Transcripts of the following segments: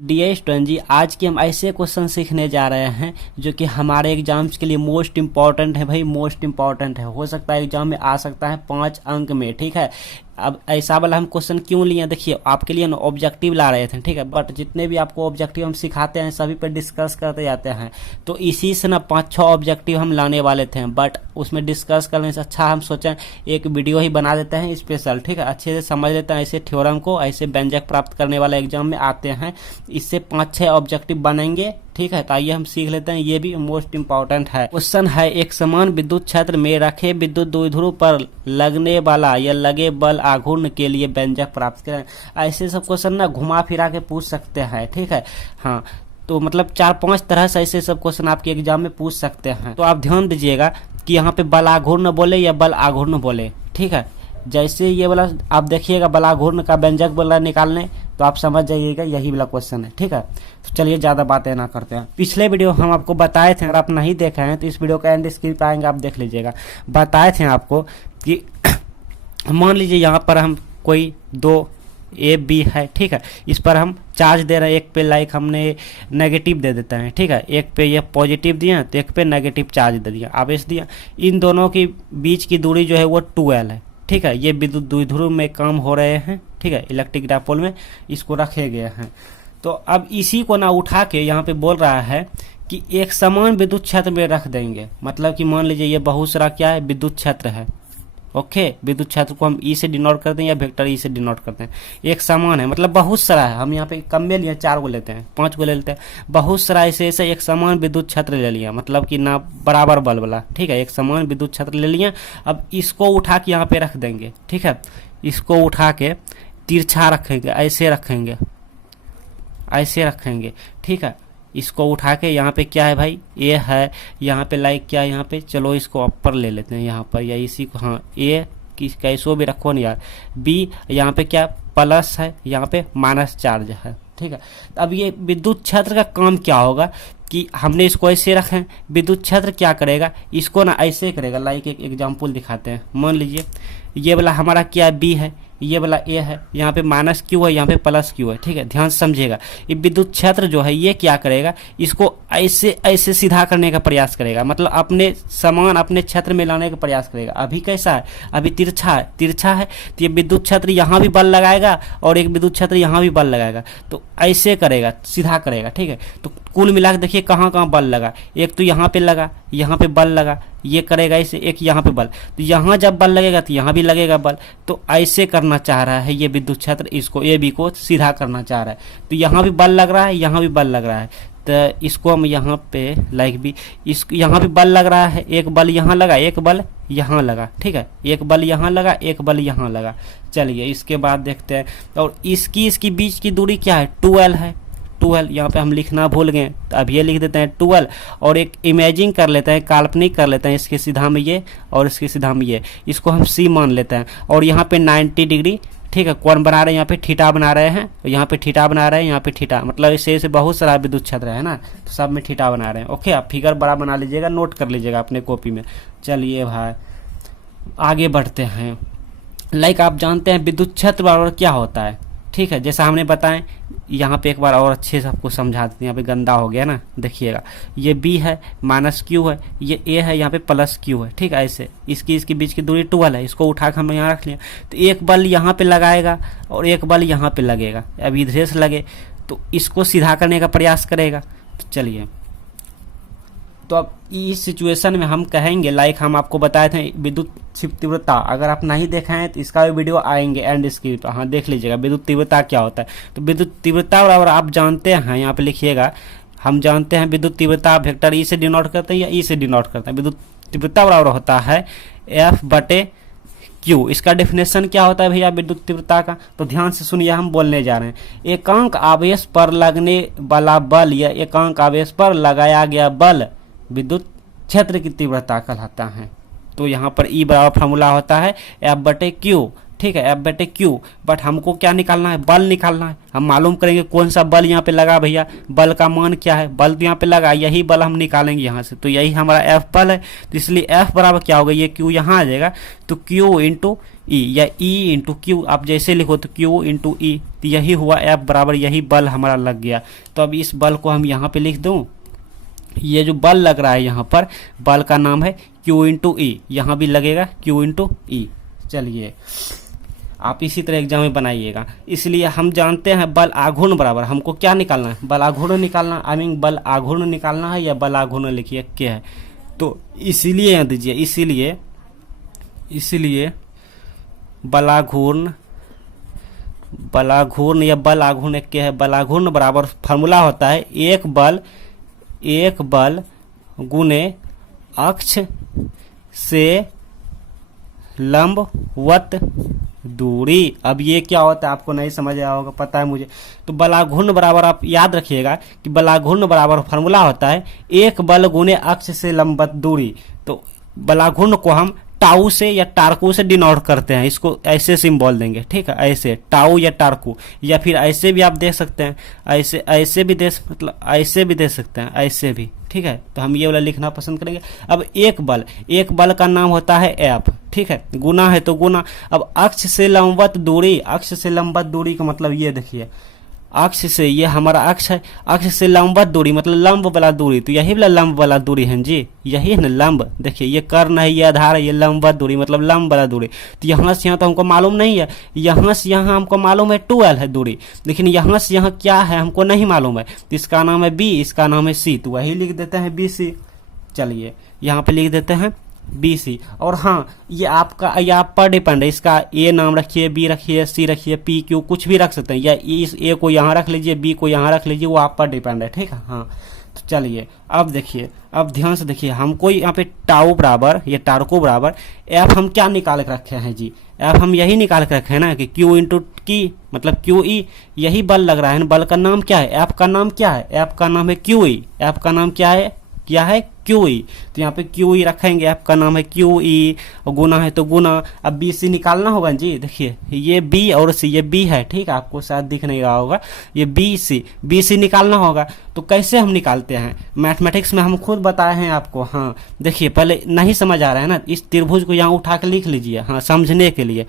Dear student जी, आज के हम ऐसे क्वेश्चन सीखने जा रहे हैं जो कि हमारे एग्जाम्स के लिए मोस्ट इंपॉर्टेंट है। भाई मोस्ट इंपॉर्टेंट है, हो सकता है एग्जाम में आ सकता है 5 अंक में। ठीक है, अब ऐसा वाला हम क्वेश्चन क्यों लिए, देखिए आपके लिए ना ऑब्जेक्टिव ला रहे थे। ठीक है, बट जितने भी आपको ऑब्जेक्टिव हम सिखाते हैं सभी पे डिस्कस करते जाते हैं, तो इसी से ना 5-6 ऑब्जेक्टिव हम लाने वाले थे, बट उसमें डिस्कस करने से अच्छा हम सोचें एक वीडियो ही बना देते हैं स्पेशल। ठीक है, अच्छे से समझ लेते हैं ऐसे थ्योरम को, ऐसे व्यंजक प्राप्त करने वाले एग्जाम में आते हैं, इससे 5-6 ऑब्जेक्टिव बनेंगे। ठीक है, तो आइए हम सीख लेते हैं, ये भी मोस्ट इंपॉर्टेंट है। क्वेश्चन है, एक समान विद्युत क्षेत्र में रखे विद्युत द्विध्रुव पर लगने वाला या लगे बल आघूर्ण के लिए व्यंजक प्राप्त करें। ऐसे सब क्वेश्चन ना घुमा फिरा के पूछ सकते हैं। ठीक है, हाँ, तो मतलब 4-5 तरह से ऐसे सब क्वेश्चन आपके एग्जाम में पूछ सकते हैं। तो आप ध्यान दीजिएगा कि यहाँ पे बल आघूर्ण बोले या बल आघूर्ण बोले। ठीक है, जैसे ये वाला आप देखिएगा बल आघूर्ण का व्यंजक बोल रहा है निकालने, तो आप समझ जाइएगा यही वाला क्वेश्चन है। ठीक है, तो चलिए ज़्यादा बातें ना करते हैं। पिछले वीडियो हम आपको बताए थे, अगर आप नहीं देखे हैं तो इस वीडियो का एंड स्क्रीन पे आएंगे, आप देख लीजिएगा। बताए थे आपको कि मान लीजिए यहाँ पर हम कोई 2 ए बी है। ठीक है, इस पर हम चार्ज दे रहे हैं, एक पे लाइक हमने नेगेटिव दे देते हैं। ठीक है, एक पे ये पॉजिटिव दिया तो एक पे नेगेटिव चार्ज दे दिया, आवेश दिया। इन दोनों के बीच की दूरी जो है वो 2L है। ठीक है, ये विद्युत द्विध्रुव में काम हो रहे हैं। ठीक है, इलेक्ट्रिक डायपोल में इसको रखे गए हैं। तो अब इसी को ना उठा के यहाँ पे बोल रहा है कि एक समान विद्युत क्षेत्र में रख देंगे। मतलब कि मान लीजिए ये बहुत सारा क्या है, विद्युत क्षेत्र है। ओके, विद्युत क्षेत्र को हम ई से डिनोट करते हैं या वेक्टर ई से डिनोट करते हैं। एक समान है मतलब बहुत सारा है, हम यहाँ पे कम में लिए 4 गो लेते हैं, 5 गो ले लेते हैं, बहुत सारा ऐसे ऐसे एक समान विद्युत क्षेत्र ले लिया, मतलब कि ना बराबर बल वाला। ठीक है, एक समान विद्युत क्षेत्र ले लिया। अब इसको उठा के यहाँ पे रख देंगे। ठीक है, इसको उठा के तिरछा रखेंगे, ऐसे रखेंगे, ऐसे रखेंगे। ठीक है, इसको उठा के यहाँ पे क्या है भाई, ए है, यहाँ पे लाइक क्या है, यहाँ पे चलो इसको अपर ले लेते हैं यहाँ पर, या इसी को, हाँ ए कैसो भी रखो नहीं यार। बी यहाँ पे क्या प्लस है, यहाँ पे माइनस चार्ज है। ठीक है, अब ये विद्युत क्षेत्र का काम क्या होगा कि हमने इसको ऐसे रखें, विद्युत क्षेत्र क्या करेगा, इसको ना ऐसे करेगा। लाइक एक एग्जाम्पल दिखाते हैं, मान लीजिए ये वाला हमारा क्या बी है, ये वाला ए है, यहाँ पे माइनस क्यू है, यहाँ पे प्लस क्यू है। ठीक है, ध्यान से समझिएगा। ये विद्युत क्षेत्र जो है ये क्या करेगा, इसको ऐसे ऐसे सीधा करने का प्रयास करेगा, मतलब अपने समान अपने क्षेत्र में लाने का प्रयास करेगा। अभी कैसा है, अभी तिरछा है, तिरछा है तो ये विद्युत क्षेत्र यहाँ भी बल लगाएगा और एक विद्युत क्षेत्र यहाँ भी बल लगाएगा, तो ऐसे करेगा, सीधा करेगा। ठीक है, तो कुल मिला के देखिए कहाँ कहाँ बल लगा, एक तो यहाँ पे लगा, यहाँ पे बल लगा, ये करेगा इसे, एक यहाँ पे बल, तो यहाँ जब बल लगेगा तो यहाँ भी लगेगा बल। तो ऐसे करना चाह रहा है ये विद्युत क्षेत्र, इसको ए बी को सीधा करना चाह रहा है। तो यहाँ भी बल लग रहा है, यहाँ भी बल लग रहा है, तो इसको हम यहाँ पे लाइक भी, इस यहाँ भी बल लग रहा है, एक बल यहाँ लगा, एक बल यहाँ लगा। ठीक है, एक बल यहाँ लगा, एक बल यहाँ लगा। चलिए इसके बाद देखते हैं, और इसकी बीच की दूरी क्या है, 2L है। 2L यहाँ पे हम लिखना भूल गए, तो अब ये लिख देते हैं 2L, और एक इमेजिंग कर लेते हैं, काल्पनिक कर लेते हैं, इसके सीधा में ये और इसके सीधा में ये, इसको हम C मान लेते हैं। और यहाँ पे 90 डिग्री, ठीक है, कौन बना रहे हैं, यहाँ पे थीटा बना रहे हैं, यहाँ पे थीटा बना रहे हैं, यहाँ पे थीटा, मतलब ऐसे बहुत सारा विद्युत क्षेत्र है ना, तो सब में थीटा बना रहे हैं। ओके, आप फिगर बड़ा बना लीजिएगा, नोट कर लीजिएगा अपने कॉपी में। चलिए भाई आगे बढ़ते हैं। लाइक आप जानते हैं विद्युत क्षेत्र बराबर क्या होता है। ठीक है, जैसा हमने बताएं, यहाँ पे एक बार और अच्छे से आपको समझा देते हैं, यहाँ पे गंदा हो गया ना, देखिएगा ये बी है, माइनस क्यू है, ये ए है, यहाँ पे प्लस क्यू है। ठीक है, ऐसे इसकी बीच की दूरी 2L है, इसको उठा के हमने यहाँ रख लिया। तो एक बल यहाँ पे लगाएगा और एक बल यहाँ पे लगेगा, अब इधर से लगे तो इसको सीधा करने का प्रयास करेगा। तो चलिए, तो अब इस सिचुएशन में हम कहेंगे, लाइक हम आपको बताए थे विद्युत तीव्रता, अगर आप नहीं देखे हैं तो इसका भी वीडियो आएंगे एंड स्क्रीन पर, हाँ देख लीजिएगा विद्युत तीव्रता क्या होता है। तो विद्युत तीव्रता बराबर आप जानते हैं, यहाँ पे लिखिएगा, हम जानते हैं विद्युत तीव्रता वेक्टर ई से डिनोट करते हैं या ई से डिनोट करते हैं। विद्युत तीव्रता बराबर होता है F/Q। इसका डेफिनेशन क्या होता है भैया विद्युत तीव्रता का, तो ध्यान से सुनिए, हम बोलने जा रहे हैं। एकांक आवेश पर लगने वाला बल या एकांक आवेश पर लगाया गया बल विद्युत क्षेत्र की तीव्रता कहलाता है। तो यहाँ पर ई बराबर फार्मूला होता है F/Q। ठीक है, एफ बटे क्यू। बट हमको क्या निकालना है, बल निकालना है। हम मालूम करेंगे कौन सा बल यहाँ पे लगा भैया, बल का मान क्या है, बल तो यहाँ पे लगा, यही बल हम निकालेंगे यहाँ से, तो यही हमारा एफ बल है। तो इसलिए एफ बराबर क्या होगा, ये क्यू यहाँ आ जाएगा, तो क्यू इंटू ई या ई इंटू क्यू, आप जैसे लिखो तो क्यू इंटू ई, तो यही हुआ एफ बराबर, यही बल हमारा लग गया। तो अब इस बल को हम यहाँ पे लिख दूँ, ये जो बल लग रहा है यहाँ पर, बल का नाम है Q इंटू ई, यहाँ भी लगेगा Q इंटू ई। चलिए आप इसी तरह एग्जाम में बनाइएगा। इसलिए हम जानते हैं बल आघूर्ण बराबर, हमको क्या निकालना है, बल आघूर्ण निकालना, आई मीन बल आघूर्ण निकालना है या बल आघूर्ण लिखिए क्या है। तो इसीलिए यहाँ दीजिए, इसीलिए बलाघूर्ण या बल आघूर्ण क्या है, बल आघूर्ण बराबर फार्मूला होता है एक बल गुने अक्ष से लंबवत दूरी। अब ये क्या होता है आपको नहीं समझ आया होगा, पता है मुझे। तो बलाघूर्ण बराबर आप याद रखिएगा कि बलाघूर्ण बराबर फार्मूला होता है एक बल गुने अक्ष से लंबवत दूरी। तो बलाघूर्ण को हम टाउ से या टार्कू से डिनोट करते हैं, इसको ऐसे सिंबल देंगे, ठीक है, ऐसे टाउ या टार्कू, या फिर ऐसे भी आप देख सकते हैं, ऐसे भी मतलब ऐसे भी दे सकते हैं, ऐसे भी, ठीक है। तो हम ये वाला लिखना पसंद करेंगे। अब एक बल का नाम होता है एफ, ठीक है, गुना है तो गुना। अब अक्ष से लंबवत दूरी का मतलब ये देखिए, अक्ष से, ये हमारा अक्ष है, अक्ष से लंबवत दूरी मतलब लंब वाला दूरी, तो यही वाला लंब वाला दूरी है जी, यही है ना लंब। देखिए ये कर्ण है, ये आधार है, ये लंबवत दूरी मतलब लंब वाला दूरी। तो यहाँ से यहाँ तो हमको मालूम नहीं है, यहाँ से यहाँ हमको मालूम है 12 है दूरी, लेकिन यहाँ से यहाँ क्या है हमको नहीं मालूम है। तो इसका नाम है बी, इसका नाम है सी, तो वही लिख देते हैं बी सी। चलिए यहाँ पे लिख देते हैं बी सी। और हाँ, ये आप पर डिपेंड है, इसका ए नाम रखिए, बी रखिए, सी रखिए, पी क्यू कुछ भी रख सकते हैं, या इस ए को यहाँ रख लीजिए, बी को यहाँ रख लीजिए, वो आप पर डिपेंड है, ठीक है। हाँ तो चलिए अब देखिए, अब ध्यान से देखिए, हमको यहाँ पे टाउ बराबर या टार्को बराबर एफ हम क्या निकाल के रखे हैं जी, एफ हम यही निकाल के रखे हैं ना कि क्यू इंटू की मतलब क्यू ई, यही बल लग रहा है ना। बल का नाम क्या है, एफ का नाम क्या है, एफ का नाम है क्यू ई, एफ का नाम क्या है क्यू ई। तो यहाँ पे क्यू ई रखेंगे, एफ का नाम है क्यू ई, और गुना है तो गुना। अब बी सी निकालना होगा जी, देखिए ये बी और सी, ये बी है, ठीक है, आपको शायद दिख नहीं रहा होगा, ये बी सी निकालना होगा। तो कैसे हम निकालते हैं, मैथमेटिक्स में हम खुद बताए हैं आपको। हाँ देखिए, पहले नहीं समझ आ रहा है ना, इस त्रिभुज को यहाँ उठा के लिख लीजिए, हाँ समझने के लिए।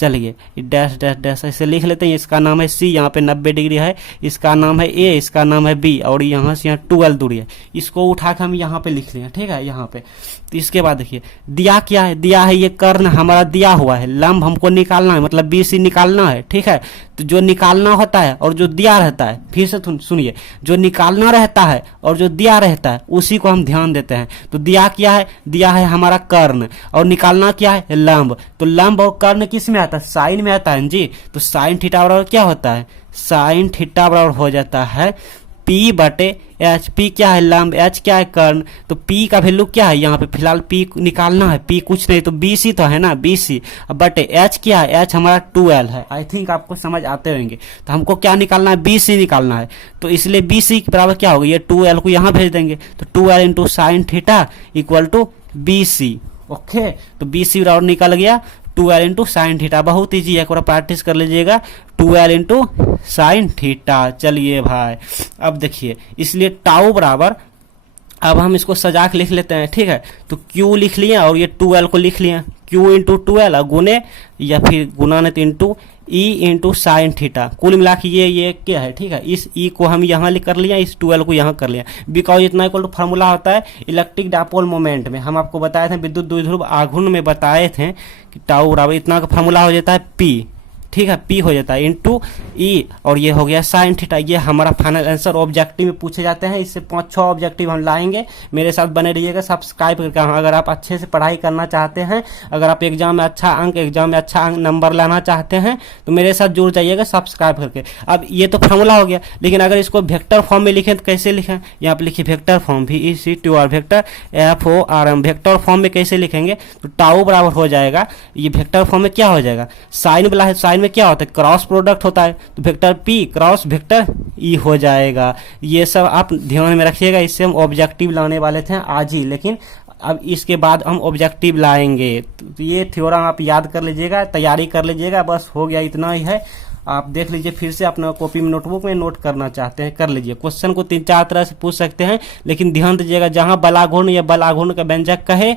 चलिए डैश डैश डैश ऐसे लिख लेते हैं। इसका नाम है सी, यहाँ पे 90 डिग्री है, इसका नाम है ए, इसका नाम है बी, और यहाँ से यहाँ 12 दूरी है, इसको उठा के हम यहाँ पे लिख लिए, ठीक है, यहाँ पे। तो इसके बाद देखिए दिया क्या है, दिया है ये कर्ण हमारा दिया हुआ है, लंब हमको निकालना है मतलब बी सी निकालना है, ठीक है। तो जो निकालना होता है और जो दिया रहता है, फिर से सुनिए, जो निकालना रहता है और जो दिया रहता है उसी को हम ध्यान देते हैं। तो दिया क्या है, दिया है हमारा कर्ण, और निकालना क्या है लंब। तो लंब और कर्ण किस में आता है, साइन में आता है जी। तो साइन थीटा बराबर क्या होता है, साइन थीटा बराबर हो जाता है पी बटे एच। पी क्या है लंब, एच क्या है कर्ण। तो पी का वैल्यू क्या है, यहाँ पे फिलहाल पी निकालना है, पी कुछ नहीं तो बी सी तो है ना, बी सी बटे एच क्या है, एच हमारा 12 है। आई थिंक आपको समझ आते होंगे। तो हमको क्या निकालना है, बी सी निकालना है। तो इसलिए बी सी के बराबर क्या होगा, ये 12 को यहाँ भेज देंगे, तो 12 into sine theta equal to B C. Okay, तो बी सी बराबर निकल गया 12 इंटू साइन थीटा। बहुत ईजी है, एक बार प्रैक्टिस कर लीजिएगा, 12 इंटू साइन थीटा। चलिए भाई अब देखिए, इसलिए टाउ बराबर, अब हम इसको सजा के लिख लेते हैं, ठीक है। तो Q लिख लिए और ये 12 को लिख लिए, Q इंटू 12 गुने, या फिर गुना नहीं तो into E into sine theta. कुल मिला के ये क्या है, ठीक है। इस E को हम यहाँ कर लिया, इस 12 को यहाँ कर लिया, बिकॉज इतना इक्वल टू फार्मूला होता है इलेक्ट्रिक डायपोल मोमेंट में। हम आपको बताए थे विद्युत द्विध्रुव आघूर्ण में बताए थे कि टाउ बराबर इतना का फार्मूला हो जाता है P, ठीक है, P हो जाता है इंटू E, और ये हो गया साइन थीटा। ये हमारा फाइनल आंसर ऑब्जेक्टिव में पूछे जाते हैं। इससे 5-6 ऑब्जेक्टिव हम लाएंगे, मेरे साथ बने रहिएगा, सब्सक्राइब करके। अगर आप अच्छे से पढ़ाई करना चाहते हैं, अगर आप एग्जाम में अच्छा नंबर लाना चाहते हैं, तो मेरे साथ जुड़ जाइएगा सब्सक्राइब करके। अब ये तो फार्मूला हो गया, लेकिन अगर इसको वेक्टर फॉर्म में लिखें तो कैसे लिखें, यहाँ पे लिखिए vector form, VECTOR vector FORM। Vector form में कैसे लिखेंगे, तो टाउ बराबर हो जाएगा, ये वेक्टर फॉर्म में क्या हो जाएगा, साइन वाला है, साइन में क्या होता है क्रॉस प्रोडक्ट होता है, तो vector P cross vector E हो जाएगा। ये सब आप ध्यान में रखिएगा। इससे हम ऑब्जेक्टिव लाने वाले थे आज ही, लेकिन अब इसके बाद हम ऑब्जेक्टिव लाएंगे। तो ये थ्योरम आप याद कर लीजिएगा, तैयारी कर लीजिएगा, बस हो गया, इतना ही है। आप देख लीजिए फिर से अपना कॉपी में नोटबुक में नोट करना चाहते हैं कर लीजिए। क्वेश्चन को 3-4 तरह से पूछ सकते हैं, लेकिन ध्यान दीजिएगा जहां बलाघूर्ण या बलाघूर्ण का व्यंजक कहे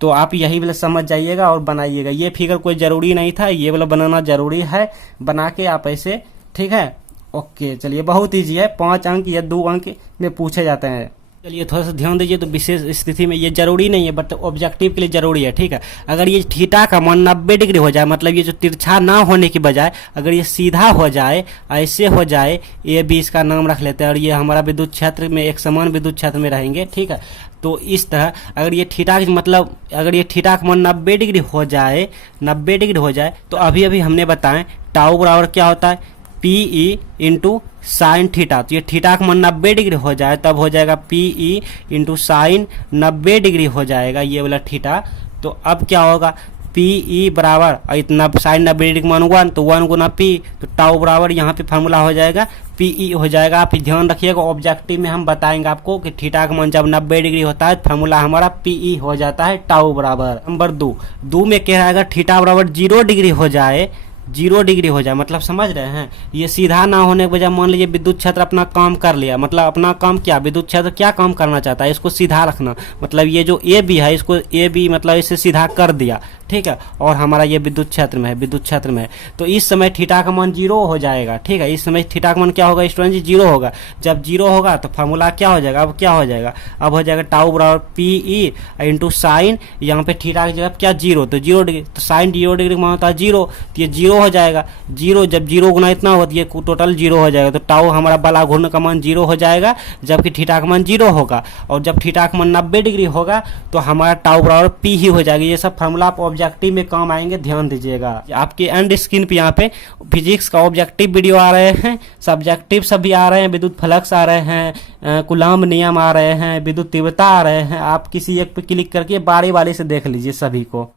तो आप यही वाला समझ जाइएगा और बनाइएगा। ये फिगर कोई जरूरी नहीं था, ये वाला बनाना जरूरी है, बना के आप ऐसे, ठीक है। ओके चलिए, बहुत ईजी है, 5 अंक या 2 अंक में पूछे जाते हैं। चलिए थोड़ा सा ध्यान दीजिए, तो विशेष स्थिति में ये जरूरी नहीं है बट ऑब्जेक्टिव के लिए जरूरी है, ठीक है। अगर ये थीटा का मान 90 डिग्री हो जाए, मतलब ये जो तिरछा ना होने की बजाय अगर ये सीधा हो जाए, ऐसे हो जाए, ये भी इसका नाम रख लेते हैं, और ये हमारा विद्युत क्षेत्र में एक समान विद्युत क्षेत्र में रहेंगे, ठीक है। तो इस तरह अगर ये थीटा मतलब अगर ये थीटा का मान 90 डिग्री हो जाए, 90 डिग्री हो जाए, तो अभी अभी हमने बताएं टाउ बराबर क्या होता है, पीई इंटू साइन थीटा। तो ये थीटा का मान 90 डिग्री हो जाए तब हो जाएगा पीई इंटू साइन 90 डिग्री हो जाएगा ये वाला थीटा। तो अब क्या होगा, पीई बराबर इतना साइन 90 डिग्री मान 1, तो 1 गुना पी, तो टाउ बराबर यहाँ पे फार्मूला हो जाएगा पीई हो जाएगा। आप ध्यान रखिएगा, ऑब्जेक्टिव में हम बताएंगे आपको कि थीटा का मान जब 90 डिग्री होता है फार्मूला हमारा पीई हो जाता है टाउ बराबर। नंबर 2 में कह रहेगा थीटा बराबर 0 डिग्री हो जाए, 0 डिग्री हो जाए, मतलब समझ रहे हैं, ये सीधा ना होने के बजाय मान लीजिए विद्युत क्षेत्र अपना काम कर लिया, मतलब अपना काम क्या, विद्युत क्षेत्र क्या काम करना चाहता है, इसको सीधा रखना, मतलब ये जो ए बी है इसको ए बी मतलब इसे सीधा कर दिया, ठीक है। और हमारा ये विद्युत क्षेत्र में है, विद्युत क्षेत्र में है, तो इस समय थीटा का मान 0 हो जाएगा, ठीक है। इस समय थीटा का मान क्या होगा स्टूडेंट जी, 0 होगा। जब 0 होगा तो फार्मूला क्या हो जाएगा, अब क्या हो जाएगा, अब हो जाएगा टाउ बराबर पीई इंटू साइन, यहाँ पे थीटा की जगह क्या 0, तो 0 डिग्री, तो साइन 0 डिग्री का मान होता है 0, तो ये 0 हो जाएगा। 0 जब 0 गुना इतना होता है ये टोटल 0 हो जाएगा, तो टाउ हमारा बलाघूर्ण का मान 0 हो जाएगा, जबकि थीटा का मान 0 होगा। और जब थीटा का मान 90 डिग्री होगा तो हमारा टाउ बराबर पी ही हो जाएगा। ये सब फार्मूला आप ऑब्जेक्टिव में काम आएंगे, ध्यान दीजिएगा। आपके एंड स्क्रीन पे यहाँ पे फिजिक्स का ऑब्जेक्टिव वीडियो आ रहे हैं, सब्जेक्टिव सभी आ रहे हैं, विद्युत फ्लक्स आ रहे हैं, कूलम्ब नियम आ रहे हैं, विद्युत तीव्रता आ रहे हैं। आप किसी एक पे क्लिक करके बारी बारी से देख लीजिए सभी को।